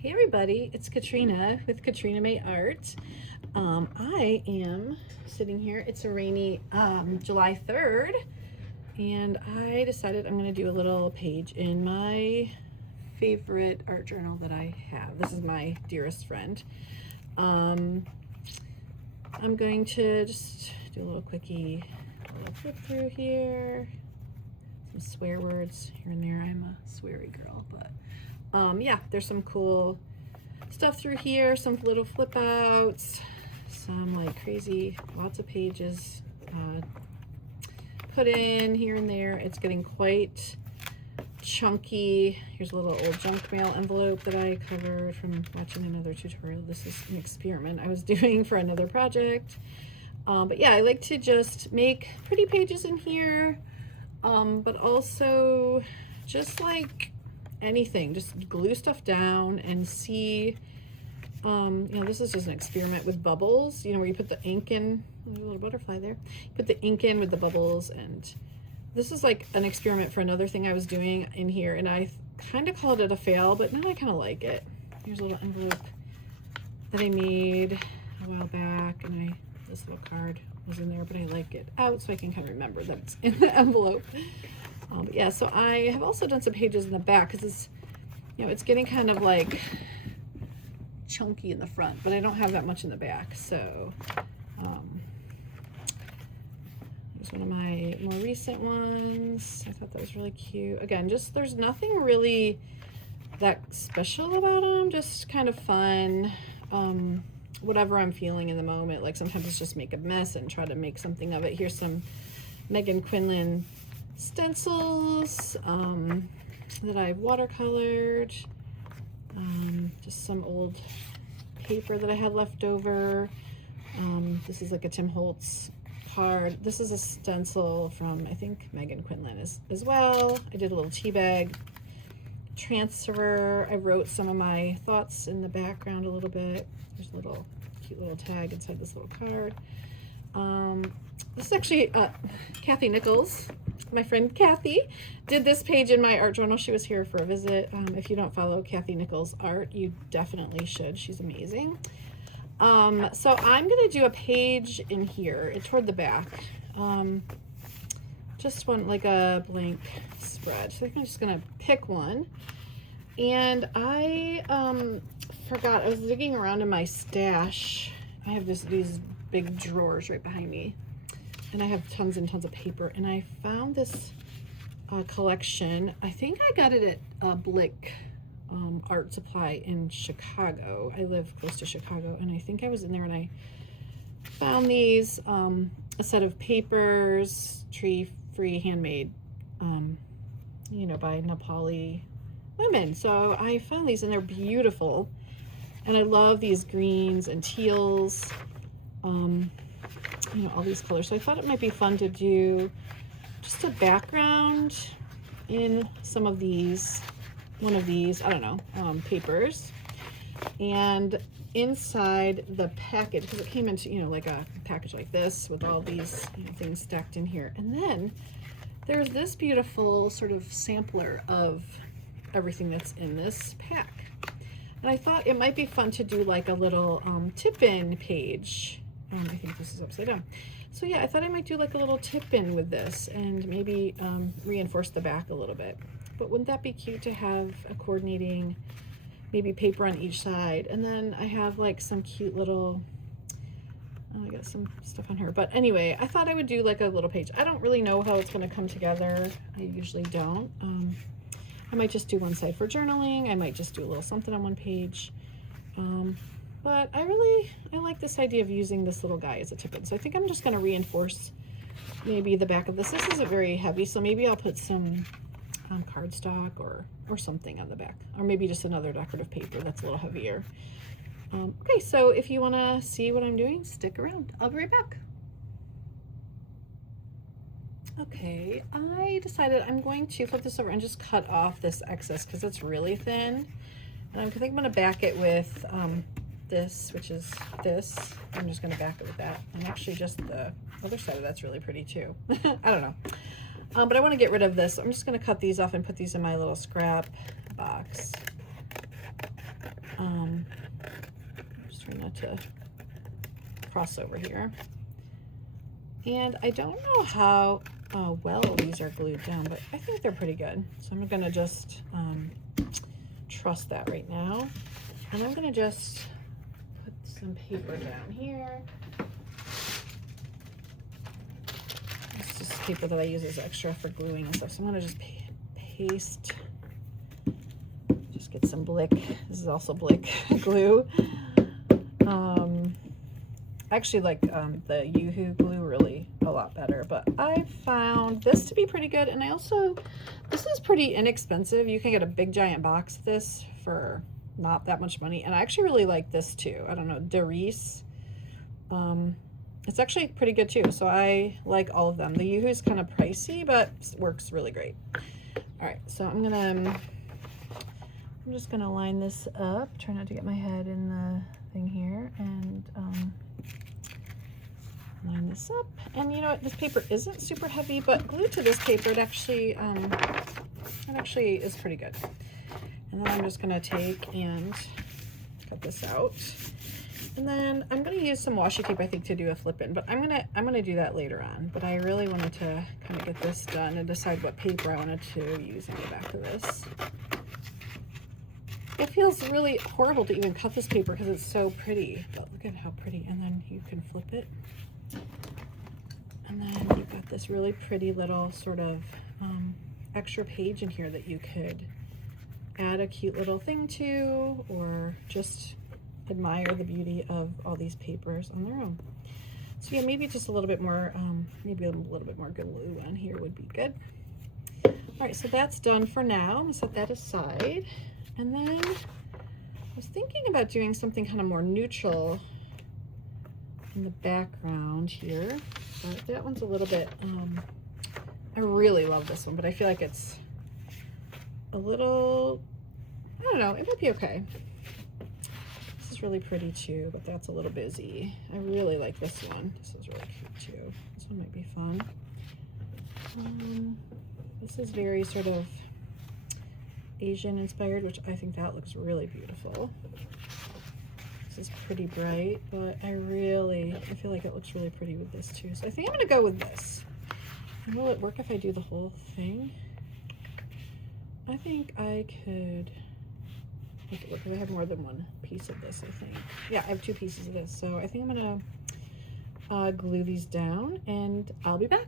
Hey everybody, it's Katrina with Katrina May Art. I am sitting here. It's a rainy July 3rd, and I decided I'm going to do a little page in my favorite art journal that I have. This is my dearest friend. I'm going to just do a little quickie, a little flip through here. Some swear words here and there. I'm a sweary girl, but yeah, there's some cool stuff through here, some little flip outs, some like crazy, lots of pages put in here and there. It's getting quite chunky. Here's a little old junk mail envelope that I covered from watching another tutorial. This is an experiment I was doing for another project. But yeah, I like to just make pretty pages in here, but also just like anything, just glue stuff down and see. This is just an experiment with bubbles, where you put the ink in. There's a little butterfly there. You put the ink in with the bubbles, and this is like an experiment for another thing I was doing in here, and I kind of called it a fail, but now I kind of like it. Here's a little envelope that I made a while back, and this little card was in there, but I like it out so I can kind of remember that it's in the envelope. But yeah, so I have also done some pages in the back because it's, it's getting kind of like chunky in the front, but I don't have that much in the back. So here's one of my more recent ones. I thought that was really cute. Again, just there's nothing really that special about them, just kind of fun. Whatever I'm feeling in the moment. Like sometimes it's just make a mess and try to make something of it. Here's some Megan Quinlan stencils that I've watercolored. Just some old paper that I had left over. This is like a Tim Holtz card. This is a stencil from, I think, Megan Quinlan as well. I did a little tea bag transfer. I wrote some of my thoughts in the background a little bit. There's a little cute little tag inside this little card. This is actually Kathy Nichols. My friend Kathy did this page in my art journal. She was here for a visit. If you don't follow Kathy Nichols art, you definitely should. She's amazing. So I'm going to do a page in here toward the back. Just one, like a blank spread. So I'm just going to pick one. And I forgot, I was digging around in my stash. I have these big drawers right behind me, and I have tons and tons of paper, and I found this collection. I think I got it at Blick Art Supply in Chicago. I live close to Chicago, and I think I was in there and I found these, a set of papers, tree-free handmade, by Nepali women. So I found these, and they're beautiful, and I love these greens and teals, all these colors. So I thought it might be fun to do just a background in some of these, one of these, I don't know, papers. And inside the package, because it came into, like a package like this with all these things stacked in here. And then there's this beautiful sort of sampler of everything that's in this pack. And I thought it might be fun to do like a little tip-in page. I think this is upside down. So yeah, I thought I might do like a little tip-in with this and maybe reinforce the back a little bit. But wouldn't that be cute to have a coordinating, maybe paper on each side? And then I have like some cute little, I got some stuff on her. But anyway, I thought I would do like a little page. I don't really know how it's going to come together. I usually don't. I might just do one side for journaling. I might just do a little something on one page. But I like this idea of using this little guy as a tip-in. So I think I'm just going to reinforce maybe the back of this. This isn't very heavy, so maybe I'll put some cardstock or something on the back. Or maybe just another decorative paper that's a little heavier. Okay, so if you want to see what I'm doing, stick around. I'll be right back. Okay, I decided I'm going to flip this over and just cut off this excess because it's really thin. And I think I'm going to back it with this, which is this. I'm just going to back it with that. And actually just the other side of that's really pretty too. I don't know. But I want to get rid of this. I'm just going to cut these off and put these in my little scrap box. wanted to cross over here. And I don't know how well these are glued down, but I think they're pretty good. So I'm gonna just trust that right now. And I'm gonna just put some paper down here. It's just paper that I use as extra for gluing and stuff. So I'm gonna just paste, just get some Blick. This is also Blick glue. I actually like the Yoo-Hoo glue really a lot better, but I found this to be pretty good. And I also, this is pretty inexpensive. You can get a big giant box of this for not that much money. And I actually really like this too. I don't know, Darice. It's actually pretty good too. So I like all of them. The Yoo-Hoo is kind of pricey, but works really great. All right, so I'm just gonna line this up. Try not to get my head in the thing here, and line this up. And you know what, this paper isn't super heavy, but glued to this paper, it actually is pretty good. And then I'm just gonna take and cut this out. And then I'm gonna use some washi tape, I think, to do a flip in, but I'm gonna do that later on. But I really wanted to kind of get this done and decide what paper I wanted to use on the back of this. It feels really horrible to even cut this paper because it's so pretty, but look at how pretty. And then you can flip it. And then you've got this really pretty little sort of extra page in here that you could add a cute little thing to, or just admire the beauty of all these papers on their own. So yeah, maybe just a little bit more, maybe a little bit more glue on here would be good. All right, so that's done for now. I'm gonna set that aside. And then I was thinking about doing something kind of more neutral in the background here, but that one's a little bit, I really love this one, but I feel like it's a little, I don't know, it might be okay. This is really pretty too, but that's a little busy. I really like this one. This is really cute too. This one might be fun. This is very sort of Asian inspired, which I think that looks really beautiful. This is pretty bright, but I feel like it looks really pretty with this too. So I think I'm gonna go with this. And will it work if I do the whole thing? I think I could make it work because I have more than one piece of this, I think. Yeah, I have 2 pieces of this. So I think I'm gonna glue these down and I'll be back.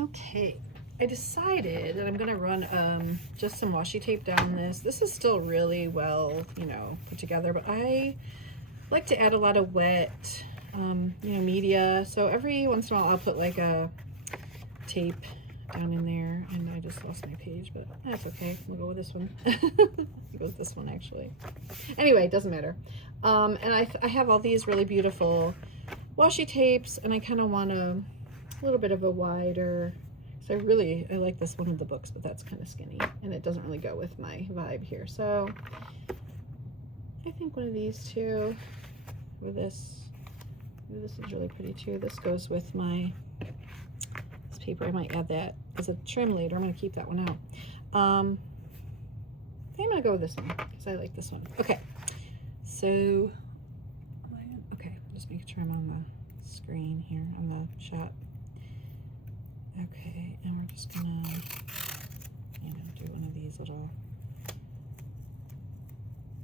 Okay. I decided that I'm gonna run just some washi tape down this. This is still really well, you know, put together, but I like to add a lot of wet, you know, media. So every once in a while I'll put like a tape down in there, and I just lost my page, but that's okay. We'll go with this one. I'll go with this one actually. Anyway, it doesn't matter. And I have all these really beautiful washi tapes, and I kind of want a little bit of a wider. So I like this one with the books, but that's kind of skinny and it doesn't really go with my vibe here. So I think one of these two with this. Ooh, this is really pretty too. This goes with this paper. I might add that as a trim later. I'm going to keep that one out. I think I'm going to go with this one because I like this one. Okay. So, okay, just making sure I'm on the screen here on the shot. Okay, and we're just gonna, you know, do one of these little.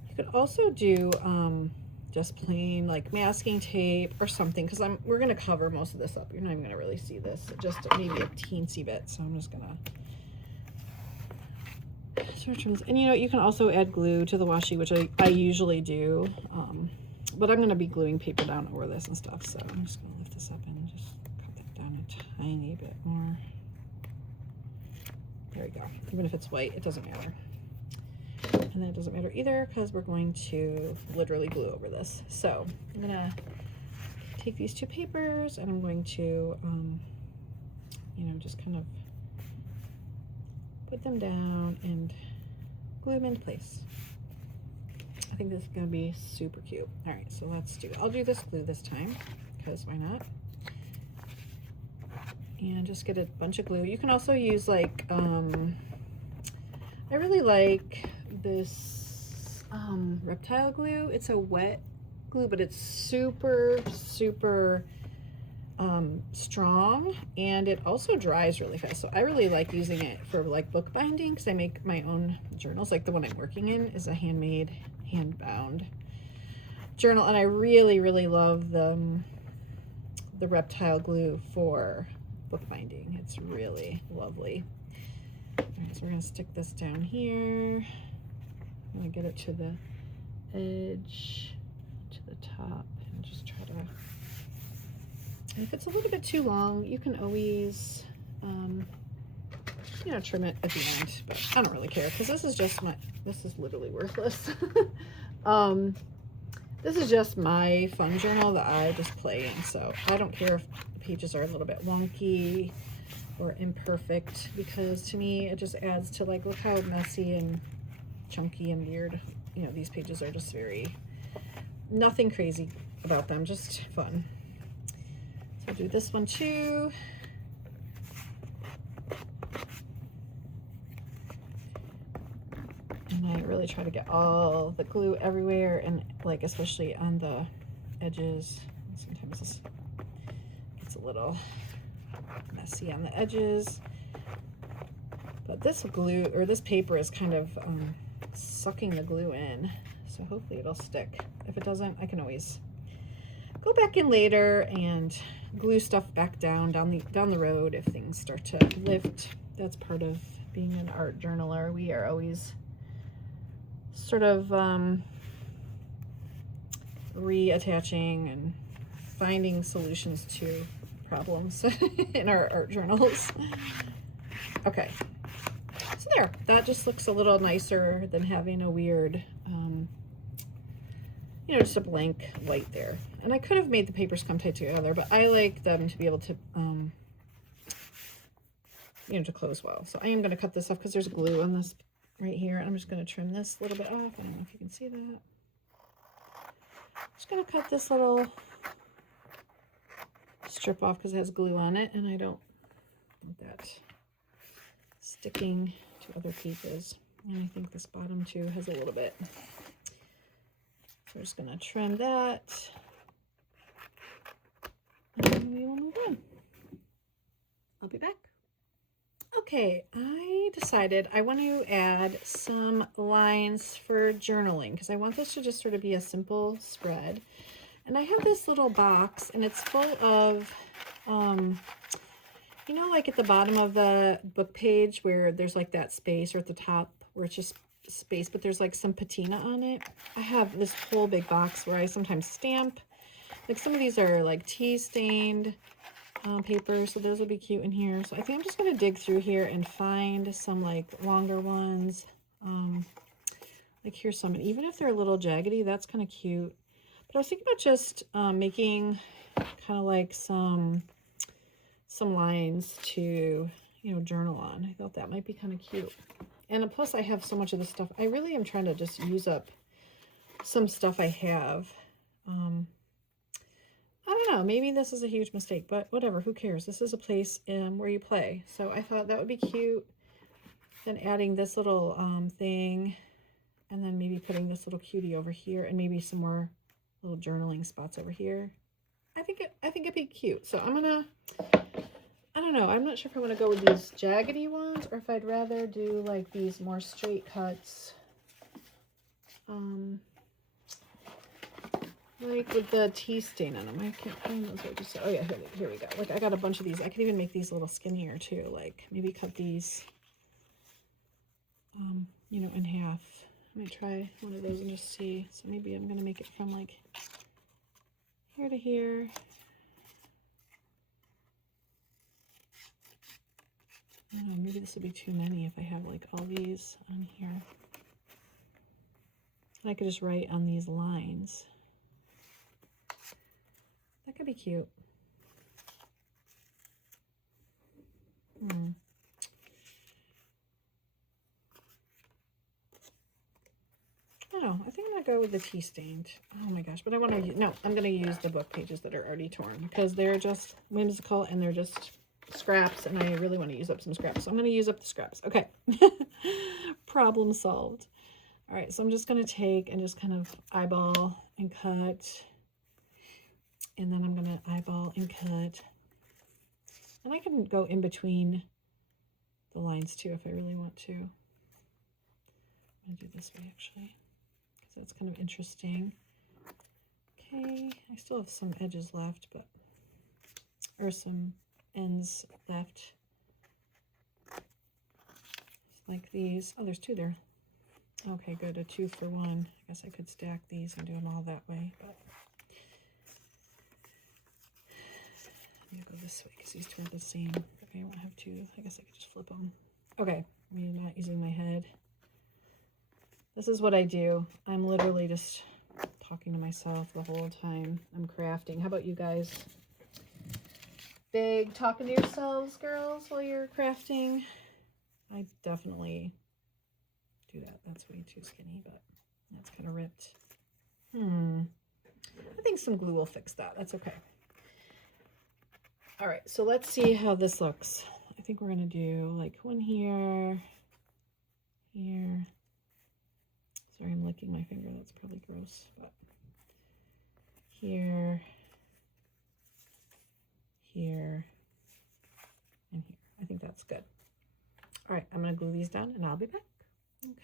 You could also do just plain like masking tape or something, because we're gonna cover most of this up. You're not even gonna really see this, just maybe a teensy bit. So I'm just gonna search them. And you know, you can also add glue to the washi, which I usually do, but I'm gonna be gluing paper down over this and stuff. So I'm just gonna lift this up and just down a tiny bit more. There we go. Even if it's white, it doesn't matter. And that doesn't matter either because we're going to literally glue over this. So I'm gonna take these 2 papers and I'm going to, you know, just kind of put them down and glue them into place. I think this is gonna be super cute. All right, so I'll do this glue this time because why not? And just get a bunch of glue. You can also use like, I really like this reptile glue. It's a wet glue, but it's super, super strong, and it also dries really fast. So I really like using it for like bookbinding, because I make my own journals. Like the one I'm working in is a handmade, hand-bound journal, and I really, really love the Reptile glue for bookbinding. It's really lovely. All right, so we're gonna stick this down here. I'm gonna get it to the edge, to the top, and just try to, and if it's a little bit too long, you can always you know, trim it at the end, but I don't really care, because this is just my, this is literally worthless. This is just my fun journal that I just play in, so I don't care if the pages are a little bit wonky or imperfect, because to me it just adds to, like, look how messy and chunky and weird, you know, these pages are. Just very, nothing crazy about them, just fun. So I'll do this one too. And I really try to get all the glue everywhere, and like especially on the edges. Sometimes this gets a little messy on the edges, but this glue, or this paper, is kind of sucking the glue in, so hopefully it'll stick. If it doesn't, I can always go back in later and glue stuff back down the road if things start to lift. That's part of being an art journaler. We are always sort of reattaching and finding solutions to problems in our art journals. Okay, so there, that just looks a little nicer than having a weird you know, just a blank white there. And I could have made the papers come tight together, but I like them to be able to you know, to close well. So I am going to cut this off because there's glue on this right here. I'm just going to trim this a little bit off. I don't know if you can see that. I'm just going to cut this little strip off because it has glue on it, and I don't want that sticking to other pages. And I think this bottom too has a little bit. So we're just going to trim that, and we will move on. I'll be back. Okay, I decided I want to add some lines for journaling, because I want this to just sort of be a simple spread. And I have this little box, and it's full of, you know, like at the bottom of the book page where there's like that space, or at the top where it's just space, but there's like some patina on it. I have this whole big box where I sometimes stamp. Like some of these are like tea stained paper, so those would be cute in here. So I think I'm just going to dig through here and find some like longer ones. Like here's some, and even if they're a little jaggedy, that's kind of cute. But I was thinking about just making kind of like some lines to, you know, journal on. I thought that might be kind of cute. And plus I have so much of this stuff. I really am trying to just use up some stuff I have. I don't know, maybe this is a huge mistake, but whatever, who cares? This is a place where you play. So I thought that would be cute. Then adding this little thing, and then maybe putting this little cutie over here, and maybe some more little journaling spots over here. I think it'd be cute. So I'm gonna, I don't know, I'm not sure if I want to go with these jaggedy ones, or if I'd rather do like these more straight cuts. Like with the tea stain on them. I can't find those. I just, oh yeah, here we go. Like I got a bunch of these. I could even make these a little skinnier too. Like maybe cut these, you know, in half. I might try one of those and just see. So maybe I'm gonna make it from like here to here. I don't know, maybe this would be too many if I have like all these on here. And I could just write on these lines. That could be cute. I don't know. I think I'm gonna go with the tea stained. Oh my gosh! But I want to. No, I'm gonna use the book pages that are already torn, because they're just whimsical and they're just scraps, and I really want to use up some scraps. So I'm gonna use up the scraps. Okay. Problem solved. All right. So I'm just gonna take and just kind of eyeball and cut. And then I'm going to eyeball and cut. And I can go in between the lines too if I really want to. I'm going to do this way actually, because that's kind of interesting. Okay, I still have some edges left, but, or some ends left. Like these. Oh, there's two there. Okay, good, a 2 for 1. I guess I could stack these and do them all that way, but I'm gonna go this way because these two are the same. Okay, I won't have two. I guess I could just flip them. Okay, I'm not using my head. This is what I do. I'm literally just talking to myself the whole time I'm crafting. How about you guys? Big talking to yourselves, girls, while you're crafting? I definitely do that. That's way too skinny, but that's kind of ripped. I think some glue will fix that. That's okay. All right, so let's see how this looks. I think we're going to do like one here, here. Sorry, I'm licking my finger. That's probably gross, but here, here, and here. I think that's good. All right, I'm going to glue these down and I'll be back.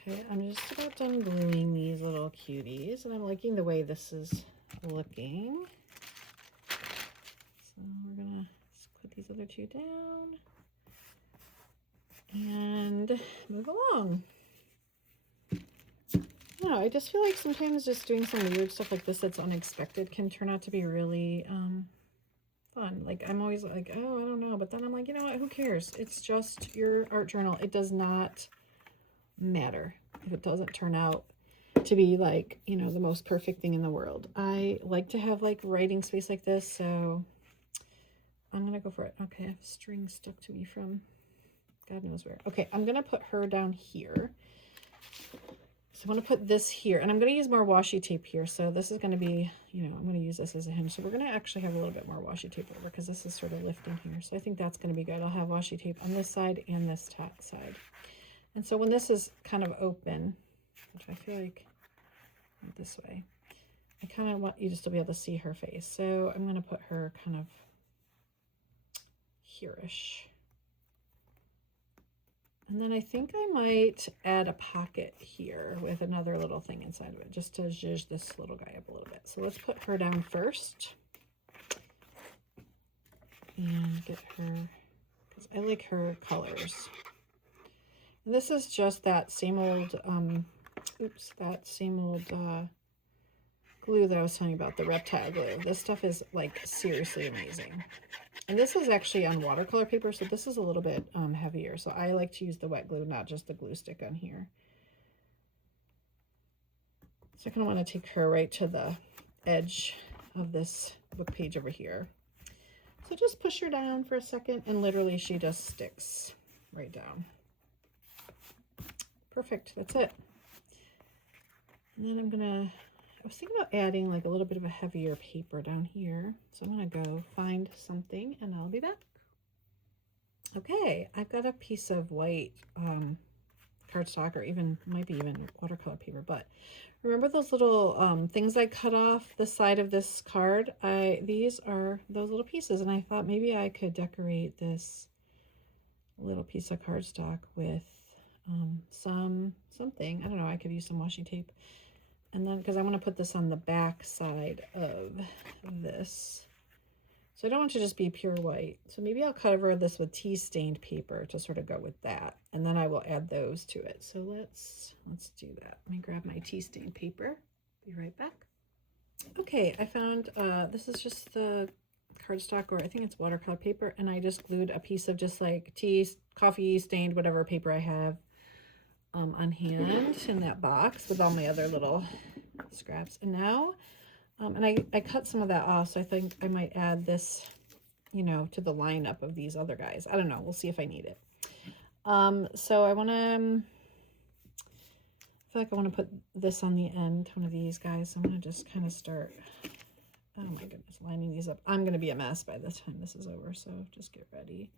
Okay, I'm just about done gluing these little cuties, and I'm liking the way this is looking. So we're gonna just put these other two down and move along. No, I just feel like sometimes just doing some weird stuff like this that's unexpected can turn out to be really fun. Like I'm always like, oh, I don't know, but then I'm like, you know what, who cares? It's just your art journal. It does not matter if it doesn't turn out to be like, you know, the most perfect thing in the world. I like to have like writing space like this, so I'm gonna go for it. Okay, I have a string stuck to me from God knows where. Okay, I'm gonna put her down here. So I'm gonna put this here, and I'm gonna use more washi tape here. So this is gonna be, you know, I'm gonna use this as a hinge. So we're gonna actually have a little bit more washi tape over because this is sort of lifting here. So I think that's gonna be good. I'll have washi tape on this side and this top side. And so when this is kind of open, which I feel like this way, I kind of want you to still be able to see her face. So I'm going to put her kind of here-ish. And then I think I might add a pocket here with another little thing inside of it, just to zhuzh this little guy up a little bit. So let's put her down first and get her, because I like her colors. And this is just that same old, that same old glue that I was telling you about, the reptile glue. This stuff is like seriously amazing. And this is actually on watercolor paper, so this is a little bit heavier. So I like to use the wet glue, not just the glue stick on here. So I kind of want to take her right to the edge of this book page over here. So just push her down for a second, and literally she just sticks right down. Perfect, that's it. And then I'm gonna, I was thinking about adding like a little bit of a heavier paper down here. So I'm gonna go find something and I'll be back. Okay, I've got a piece of white cardstock, or even, might be even watercolor paper, but remember those little things I cut off the side of this card? These are those little pieces, and I thought maybe I could decorate this little piece of cardstock with something. I don't know, I could use some washi tape. And then, because I want to put this on the back side of this. So I don't want it to just be pure white. So maybe I'll cover this with tea stained paper to sort of go with that. And then I will add those to it. So let's do that. Let me grab my tea stained paper. Be right back. Okay, I found, this is just the cardstock, or I think it's watercolor paper. And I just glued a piece of just like tea, coffee stained, whatever paper I have on hand in that box with all my other little scraps. And now, and I cut some of that off, so I think I might add this, you know, to the lineup of these other guys. I don't know, we'll see if I need it. So I want to, I feel like I want to put this on the end, one of these guys. So I'm going to just kind of start, oh my goodness, lining these up. I'm going to be a mess by the time this is over, so just get ready.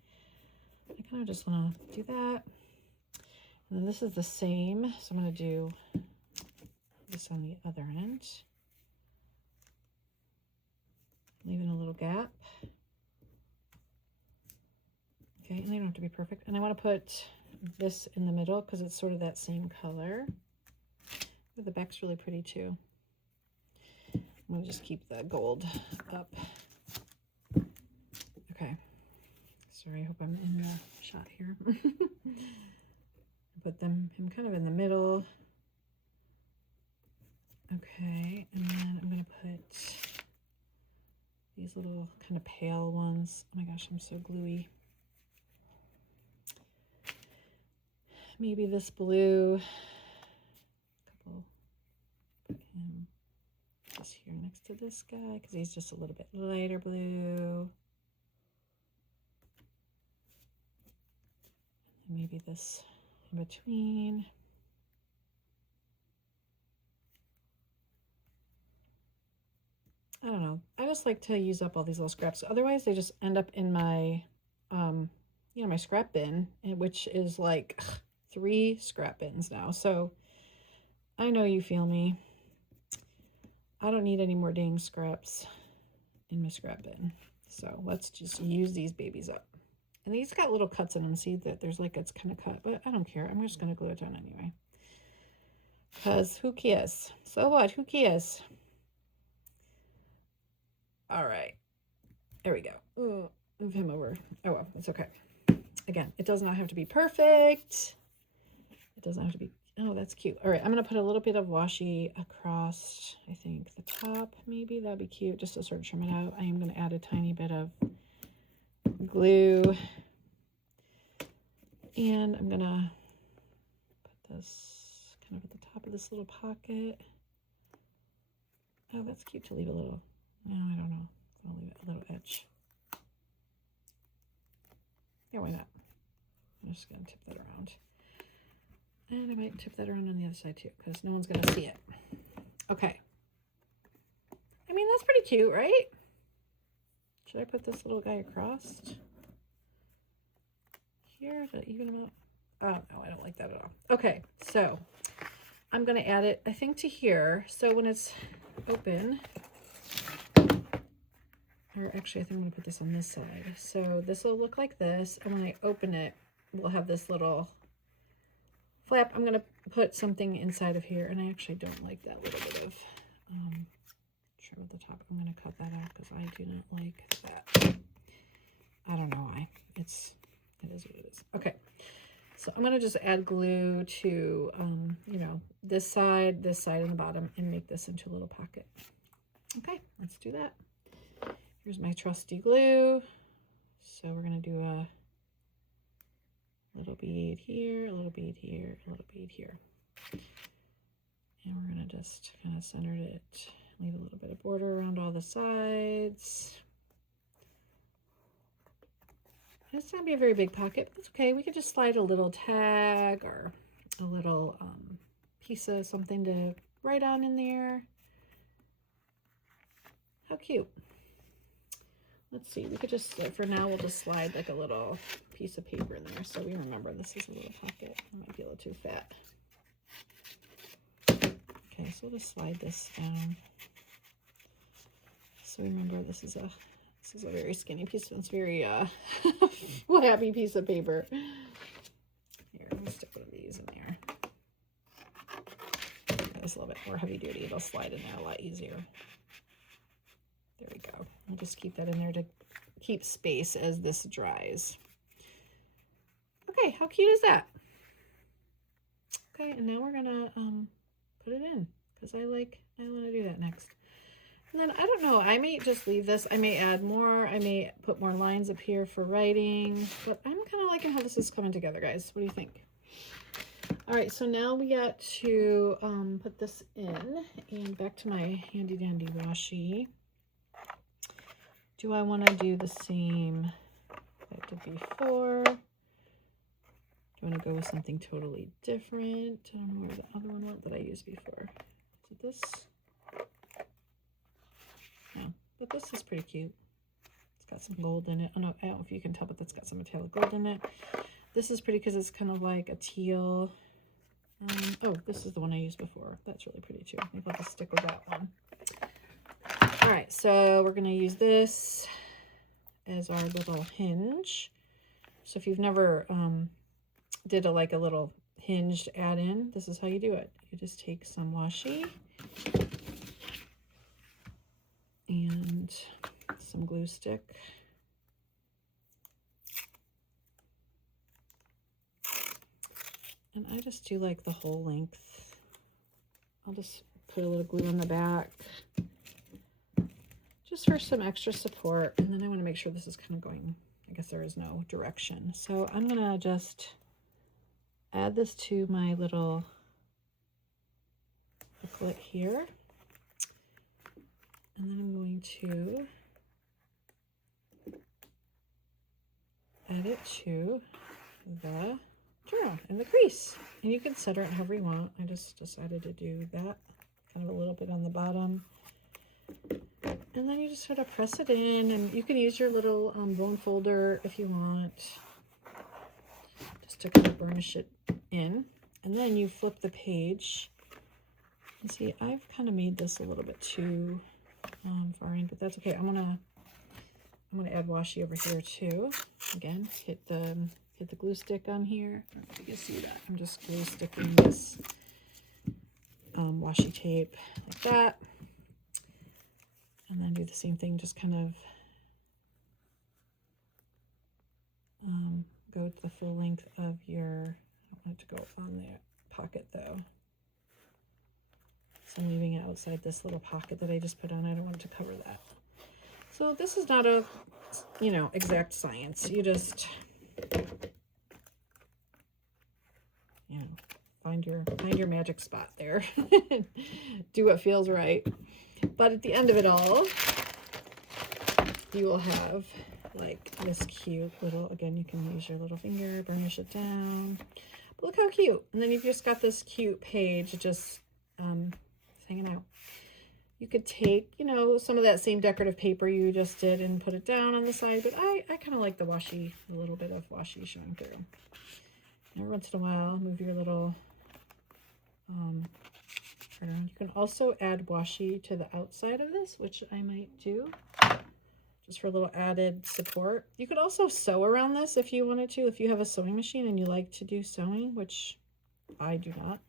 I kind of just want to do that. And then this is the same, so I'm going to do this on the other end. leaving a little gap. Okay, and they don't have to be perfect. And I want to put this in the middle because it's sort of that same color. The back's really pretty too. I'm going to just keep the gold up. Okay. Sorry, I hope I'm in the shot here. Put him kind of in the middle. Okay, and then I'm going to put these little kind of pale ones. Oh my gosh, I'm so gluey. Maybe this blue. Put him just here next to this guy because he's just a little bit lighter blue. And maybe this in between. I don't know. I just like to use up all these little scraps. Otherwise, they just end up in my, you know, my scrap bin, which is like 3 scrap bins now. So I know you feel me. I don't need any more dang scraps in my scrap bin. So let's just use these babies up. And these got little cuts in them. See that there's like it's kind of cut, but I don't care. I'm just going to glue it down anyway. Because who cares? So what? Who cares? All right. There we go. Move him over. Oh, well, it's okay. Again, it does not have to be perfect. It doesn't have to be... Oh, that's cute. All right, I'm going to put a little bit of washi across, I think, the top, maybe. That'd be cute, just to sort of trim it out. I am going to add a tiny bit of glue. And I'm going to put this kind of at the top of this little pocket. Oh, that's cute to leave a little... No, I don't know. I'll leave it a little edge. Yeah, why not? I'm just going to tip that around. And I might tip that around on the other side too, because no one's going to see it. Okay. I mean, that's pretty cute, right? Should I put this little guy across here to even him out? Oh, no, I don't like that at all. Okay, so I'm going to add it, I think, to here. So when it's open... Or actually, I think I'm going to put this on this side. So this will look like this. And when I open it, we'll have this little flap. I'm going to put something inside of here. And I actually don't like that little bit of trim at the top. I'm going to cut that out because I do not like that. I don't know why. It is what it is. Okay. So I'm going to just add glue to, you know, this side, and the bottom, and make this into a little pocket. Okay, let's do that. Here's my trusty glue. So we're going to do a little bead here, a little bead here, a little bead here. And we're going to just kind of center it, leave a little bit of border around all the sides. It's not going to be a very big pocket, but it's okay. We could just slide a little tag or a little piece of something to write on in there. How cute. Let's see, we could just, for now, we'll just slide like a little piece of paper in there. So we remember this is a little pocket. It might be a little too fat. Okay, so we'll just slide this down. So remember, this is a very skinny piece. It's very flabby piece of paper. Here, I'm gonna stick one of these in there. It's a little bit more heavy duty. It'll slide in there a lot easier. There we go. I'll just keep that in there to keep space as this dries. Okay, how cute is that? Okay, and now we're gonna put it in because I want to do that next. And then I don't know, I may just leave this. I may add more. I may put more lines up here for writing, but I'm kind of liking how this is coming together, guys. What do you think? All right, so now we got to put this in, and back to my handy dandy washi. Do I want to do the same that I did before? Do I want to go with something totally different? I don't know where the other one went that I used before. Is it this? No, but this is pretty cute. It's got some gold in it. Oh, no, I don't know if you can tell, but that's got some metallic gold in it. This is pretty because it's kind of like a teal. Oh, this is the one I used before. That's really pretty too. Maybe I'll just stick with that one. All right, so we're going to use this as our little hinge. So if you've never did a little hinged add-in, this is how you do it. You just take some washi and some glue stick. And I just do like the whole length. I'll just put a little glue in the back just for some extra support. And then I want to make sure this is kind of going, I guess there is no direction. So I'm going to just add this to my little booklet here. And then I'm going to add it to the journal in the crease. And you can center it however you want. I just decided to do that, kind of a little bit on the bottom. And then you just sort of press it in, and you can use your little bone folder if you want, just to kind of burnish it in. And then you flip the page. And see, I've kind of made this a little bit too far in, but that's okay. I'm gonna add washi over here too. Again, hit the glue stick on here. I don't know if you can see that. I'm just glue sticking this washi tape like that. And then do the same thing, just kind of go to the full length of your, I don't want it to go on the pocket though. So I'm leaving it outside this little pocket that I just put on. I don't want it to cover that. So this is not a, exact science. You just, find your magic spot there. Do what feels right. But at the end of it all, you will have like this cute little, again, you can use your little finger, burnish it down. But look how cute. And then you've just got this cute page just hanging out. You could take, some of that same decorative paper you just did and put it down on the side, but I kind of like the washi, a little bit of washi showing through. Every once in a while, move your little around. You can also add washi to the outside of this, which I might do, just for a little added support. You could also sew around this if you wanted to, if you have a sewing machine and you like to do sewing, which I do not.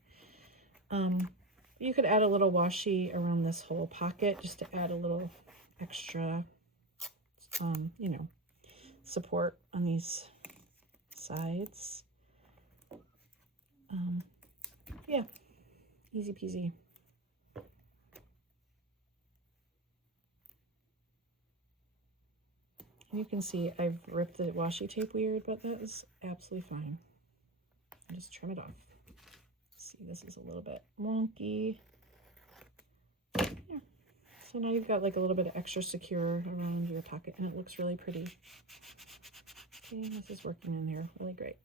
You could add a little washi around this whole pocket just to add a little extra, support on these sides. Yeah, easy peasy. And you can see I've ripped the washi tape weird, but that is absolutely fine. I'll just trim it off. See, this is a little bit wonky. Yeah. So now you've got like a little bit of extra secure around your pocket, and it looks really pretty. Okay, this is working in here really great.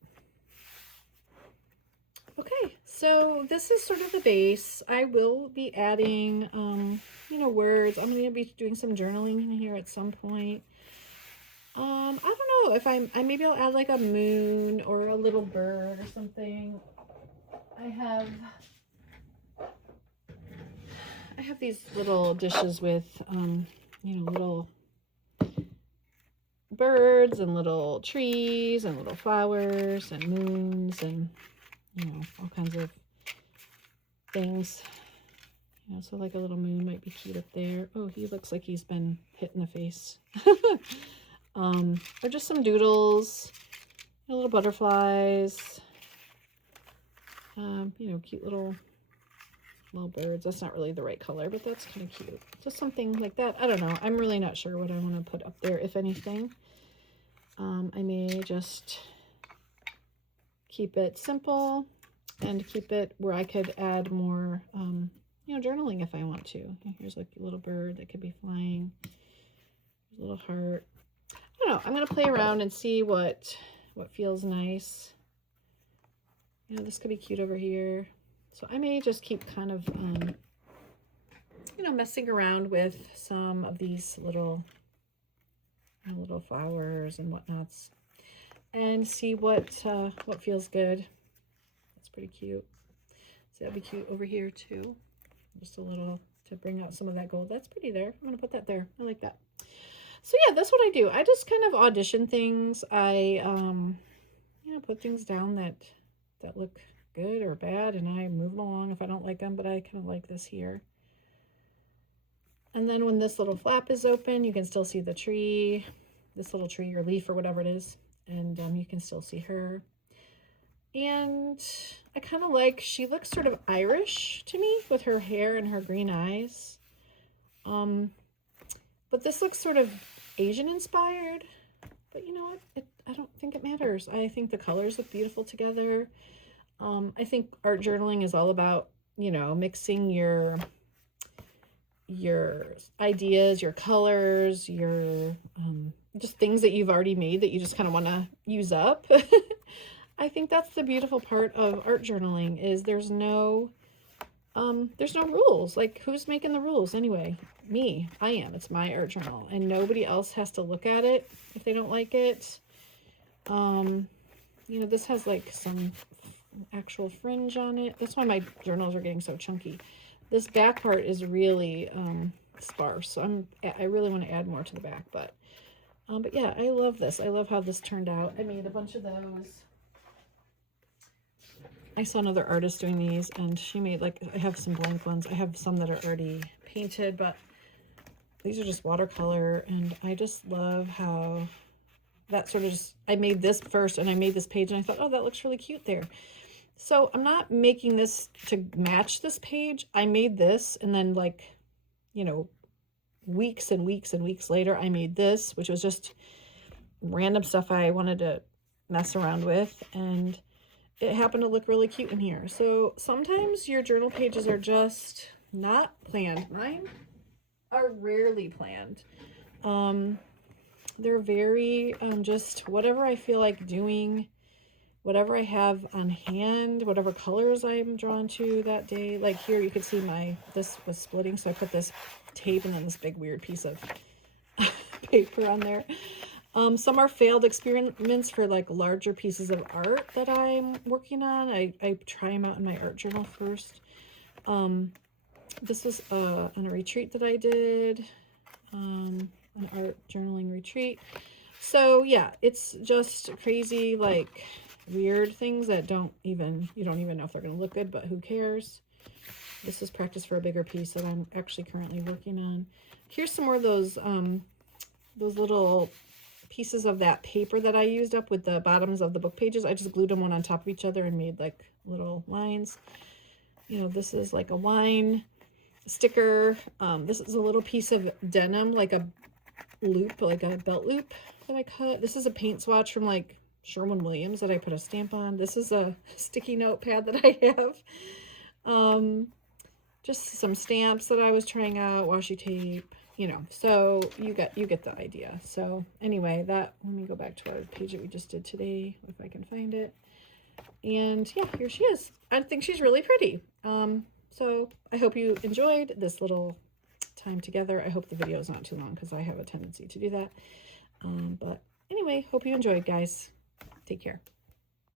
Okay, so this is sort of the base. I will be adding, words. I'm going to be doing some journaling in here at some point. I don't know if maybe I'll add like a moon or a little bird or something. I have these little dishes with, little birds and little trees and little flowers and moons and, all kinds of things. So like a little moon might be cute up there. Oh, he looks like he's been hit in the face. Or just some doodles, little butterflies, cute little birds. That's not really the right color, but that's kind of cute. Just something like that. I don't know. I'm really not sure what I want to put up there, if anything. I may just keep it simple and keep it where I could add more, journaling if I want to. Here's like a little bird that could be flying. There's a little heart. I don't know. I'm going to play around and see what feels nice. This could be cute over here. So I may just keep kind of, messing around with some of these little flowers and whatnots, and see what feels good. That's pretty cute. So that'd be cute over here too. Just a little to bring out some of that gold. That's pretty there. I'm going to put that there. I like that. So yeah, that's what I do. I just kind of audition things. I, you know, put things down that look good or bad, and I move them along if I don't like them, but I kind of like this here. And then when this little flap is open, you can still see the tree, this little tree or leaf or whatever it is, and you can still see her. And I kind of like, she looks sort of Irish to me with her hair and her green eyes. But this looks sort of Asian inspired, but you know what? I don't think it matters. I think the colors look beautiful together. I think art journaling is all about, you know, mixing your ideas, your colors, your just things that you've already made that you just kind of want to use up. I think that's the beautiful part of art journaling is there's no rules. Like, who's making the rules anyway? Me. I am. It's my art journal, and nobody else has to look at it if they don't like it. You know, this has like some actual fringe on it. That's why my journals are getting so chunky. This back part is really sparse, so I really want to add more to the back, but yeah, I love this. I love how this turned out. I made a bunch of those. I saw another artist doing these, and she made, like, I have some blank ones. I have some that are already painted, but these are just watercolor, and I just love how that sort of just, I made this first, and I made this page, and I thought, oh, that looks really cute there. So I'm not making this to match this page. I made this, and then, like, you know, weeks and weeks and weeks later, I made this, which was just random stuff I wanted to mess around with, and it happened to look really cute in here. So sometimes your journal pages are just not planned. Mine are rarely planned. They're very just whatever I feel like doing, whatever I have on hand, whatever colors I'm drawn to that day. Like here you can see this was splitting, so I put this tape and then this big weird piece of paper on there. Some are failed experiments for like larger pieces of art that I'm working on. I try them out in my art journal first. This is on a retreat that I did, an art journaling retreat. So yeah, it's just crazy, like weird things that you don't even know if they're going to look good, but who cares? This is practice for a bigger piece that I'm actually currently working on. Here's some more of those little pieces of that paper that I used up with the bottoms of the book pages. I just glued them one on top of each other and made like little lines. You know, this is like a wine sticker. This is a little piece of denim, like a loop, like a belt loop that I cut. This is a paint swatch from like Sherwin-Williams that I put a stamp on. This is a sticky note pad that I have. Just some stamps that I was trying out, washi tape. You know, so you get the idea. So anyway, let me go back to our page that we just did today, if I can find it. And yeah, here she is. I think she's really pretty. So I hope you enjoyed this little time together. I hope the video is not too long because I have a tendency to do that. But anyway, hope you enjoyed, guys. Take care.